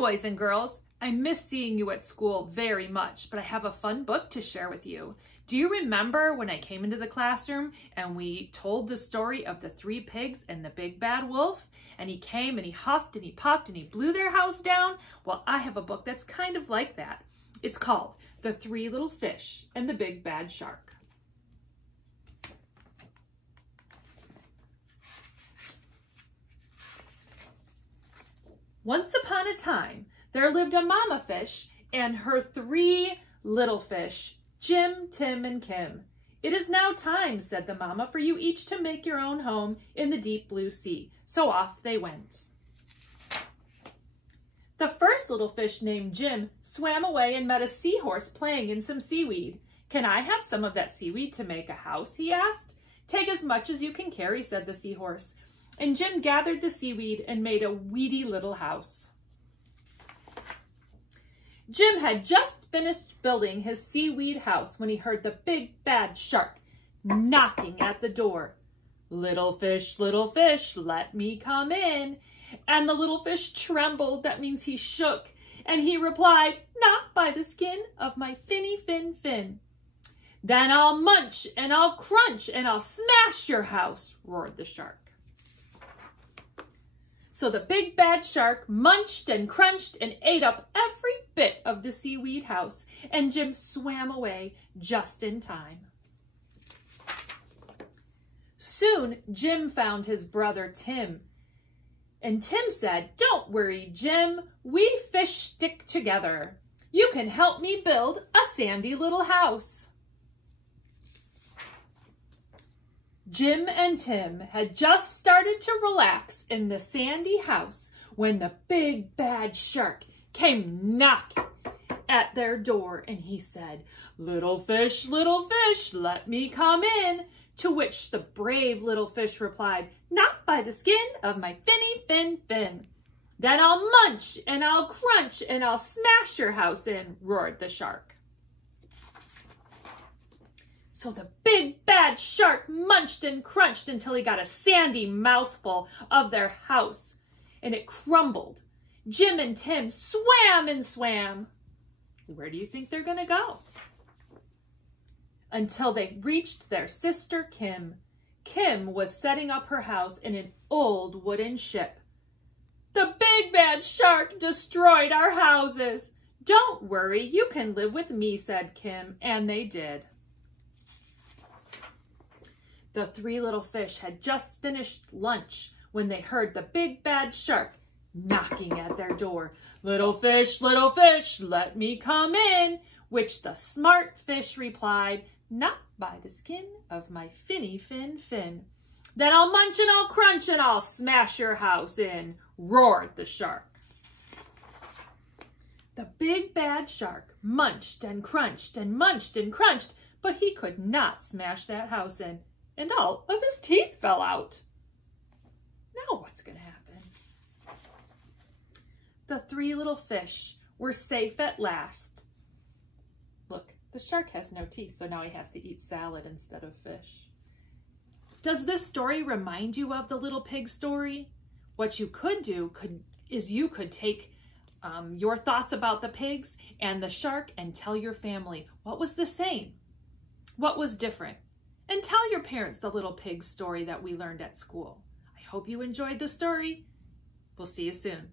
boys and girls. I miss seeing you at school very much, but I have a fun book to share with you. Do you remember when I came into the classroom and we told the story of the 3 pigs and the big bad wolf? And he came and he huffed and he puffed and he blew their house down? Well, I have a book that's kind of like that. It's called The 3 Little Fish and the Big Bad Shark. Once upon a time, there lived a mama fish and her 3 little fish, Jim, Tim, and Kim. "It is now time," said the mama, "for you each to make your own home in the deep blue sea." So off they went. The first little fish, named Jim, swam away and met a seahorse playing in some seaweed. "Can I have some of that seaweed to make a house?" he asked. "Take as much as you can carry," said the seahorse. And Jim gathered the seaweed and made a weedy little house. Jim had just finished building his seaweed house when he heard the big bad shark knocking at the door. Little fish, let me come in." And the little fish trembled, that means he shook, and he replied, "Not by the skin of my finny fin fin." "Then I'll munch and I'll crunch and I'll smash your house," roared the shark. So the big bad shark munched and crunched and ate up every bit of the seaweed house, and Jim swam away just in time. Soon Jim found his brother Tim, and Tim said, "Don't worry, Jim, we fish stick together. You can help me build a sandy little house." Jim and Tim had just started to relax in the sandy house when the big bad shark came knocking at their door, and he said, little fish, let me come in." To which the brave little fish replied, "Not by the skin of my finny fin fin." "Then I'll munch and I'll crunch and I'll smash your house in," roared the shark. So the big bad shark munched and crunched until he got a sandy mouthful of their house, and it crumbled. Jim and Tim swam and swam. Where do you think they're gonna go? Until they reached their sister Kim. Kim was setting up her house in an old wooden ship. "The big bad shark destroyed our houses." "Don't worry, you can live with me," said Kim, and they did. The 3 little fish had just finished lunch when they heard the big bad shark knocking at their door. Little fish, let me come in." Which the smart fish replied, "Not by the skin of my finny fin fin." "Then I'll munch and I'll crunch and I'll smash your house in," roared the shark. The big bad shark munched and crunched and munched and crunched, but he could not smash that house in, and all of his teeth fell out. Now what's going to happen? The 3 little fish were safe at last. Look, the shark has no teeth, so now he has to eat salad instead of fish. Does this story remind you of the little pig story? What you could do is you could take your thoughts about the pigs and the shark and tell your family what was the same, what was different, and tell your parents the little pig story that we learned at school. I hope you enjoyed the story. We'll see you soon.